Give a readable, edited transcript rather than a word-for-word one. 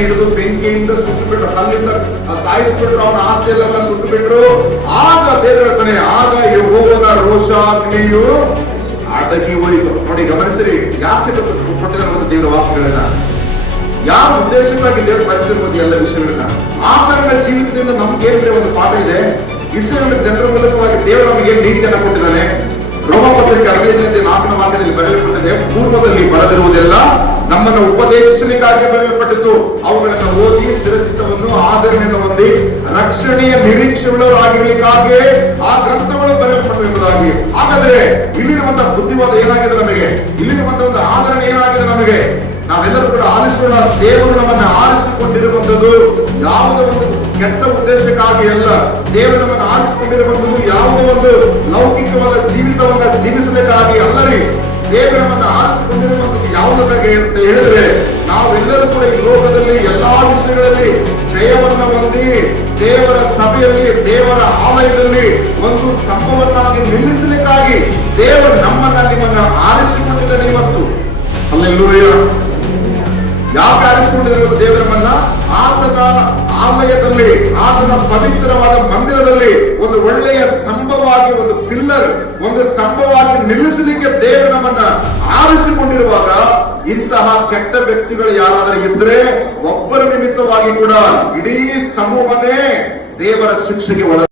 ಹಿಡಿದು ಬೆಂಕಿಯಿಂದ ಸುಟ್ಟು ಬಿಟ್ರು, ಕಲ್ಲಿಂದ ಸಾಯಿಸ್ಬಿಟ್ರು, ಅವನ ಆಸ್ತಿಯಲ್ಲೆಲ್ಲ ಸುಟ್ಟು ಬಿಟ್ರು. ಆಗ ದೇವರು ಹೇಳ್ತಾನೆ, ಆಗ ಯೆಹೋವನ ರೋಷಾಗ್ನಿಯು ಅಡಗಿ ಹೋಯಿತು. ನೋಡಿ ಗಮನಿಸಿರಿ, ಯಾಕೆ ಕೊಟ್ಟಿದ್ದಾರೆ ಒಂದು ದೇವರ ವಾಕ್ಯಗಳನ್ನ, ಯಾವ ಉದ್ದೇಶಕ್ಕಾಗಿ ದೇವರು ಪರಿಸ್ಥಿತಿ ಎಲ್ಲ ವಿಷಯಗಳನ್ನ. ಆತನ ಜೀವಿತದಿಂದ ನಮ್ಗೆ ಏನ್ರೆ ಒಂದು ಪಾಠ ಇದೆ. ಇಸ್ರೇಲ್ ಜನರ ಮೂಲಕವಾಗಿ ದೇವರು ನಮಗೆ ನೀತಿಯನ್ನು ಕೊಟ್ಟಿದ್ದಾನೆ. ರೋಮಪತ್ರಿಕೆ 15:4 ವಾಕ್ಯದಲ್ಲಿ ಬರೆಯಲ್ಪಟ್ಟಿದೆ, ಪೂರ್ವದಲ್ಲಿ ಬರೆದಿರುವುದೆಲ್ಲ ನಮ್ಮನ್ನು ಉಪದೇಶಿಸಲಿಕ್ಕಾಗಿ ಬರೆಯಲ್ಪಟ್ಟಿತ್ತು. ಅವುಗಳನ್ನು ಓದಿ ಸ್ಥಿರಚಿತ್ತವನ್ನು ಆದರಣೆಯನ್ನು ಹೊಂದಿ ರಕ್ಷಣೆಯ ನಿರೀಕ್ಷೆಯುಳ್ಳವರಾಗಿರ್ಲಿಕ್ಕಾಗಿ ಆ ಗ್ರಂಥಗಳು ಬರೆಯಲ್ಪಟ್ಟು ಎಂಬುದಾಗಿ. ಹಾಗಾದ್ರೆ ಇಲ್ಲಿರುವಂತಹ ಬುದ್ಧಿವಾದ ಏನಾಗಿದೆ ನಮಗೆ, ಇಲ್ಲಿರುವಂತಹ ಒಂದು ಆದರಣೆ ಏನಾಗಿದೆ ನಮಗೆ, ನಾವೆಲ್ಲರೂ ಕೂಡ ಆಲಿಸೋಣ. ದೇವರು ನಮ್ಮನ್ನು ಆರಿಸಿಕೊಂಡಿರುವಂತದ್ದು ಯಾವುದೋ ಒಂದು ಕೆಟ್ಟ ಉದ್ದೇಶಕ್ಕಾಗಿ ಅಲ್ಲ. ದೇವರು ನಮ್ಮನ್ನು ಆರಿಸಿಕೊಂಡಿರುವಂತದ್ದು ಯಾವುದೋ ಒಂದು ಲೌಕಿಕವಾದ ಜೀವಿತವನ್ನ ಜೀವಿಸಲಿಕ್ಕಾಗಿ ಅಲ್ಲರಿ. ದೇವರು ನಮ್ಮನ್ನು ಆರಿಸಿಕೊಂಡಿರುವಂತದ್ದು ಯಾವುದಕ್ಕಾಗಿ ಅಂತ ಹೇಳಿದ್ರೆ, ನಾವೆಲ್ಲರೂ ಕೂಡ ಈ ಲೋಕದಲ್ಲಿ ಎಲ್ಲಾ ವಿಷಯಗಳಲ್ಲಿ ಜಯವನ್ನ ಹೊಂದಿ ದೇವರ ಸಭೆಯಲ್ಲಿ, ದೇವರ ಆಲಯದಲ್ಲಿ ಒಂದು ಸ್ತಂಭವನ್ನಾಗಿ ನಿಲ್ಲಿಸಲಿಕ್ಕಾಗಿ ದೇವರು ನಮ್ಮನ್ನ ನಿಮ್ಮನ್ನ ಆರಿಸಿಕೊಂಡಿದ್ದಾನೆ ಇವತ್ತು. ಹಲ್ಲೆಲೂಯ. ಯಾಕೆ ಆರಿಸಿಕೊಂಡಿರುವ ದೇವರನ್ನ? ಆತನ ಆಲಯದಲ್ಲಿ, ಆತನ ಪವಿತ್ರವಾದ ಮಂದಿರದಲ್ಲಿ ಒಂದು ಒಳ್ಳೆಯ ಸ್ತಂಭವಾಗಿ, ಒಂದು ಪಿಲ್ಲರ್, ಒಂದು ಸ್ತಂಭವಾಗಿ ನಿಲ್ಲಿಸಲಿಕ್ಕೆ ದೇವರು ನಮ್ಮನ್ನ ಆರಿಸಿಕೊಂಡಿರುವಾಗ, ಇಂತಹ ಕೆಟ್ಟ ವ್ಯಕ್ತಿಗಳು ಯಾರಾದರೂ ಇದ್ರೆ ಒಬ್ಬರ ನಿಮಿತ್ತವಾಗಿ ಕೂಡ ಇಡೀ ಸಮೂಹನೇ ದೇವರ ಶಿಕ್ಷೆಗೆ ಒಳ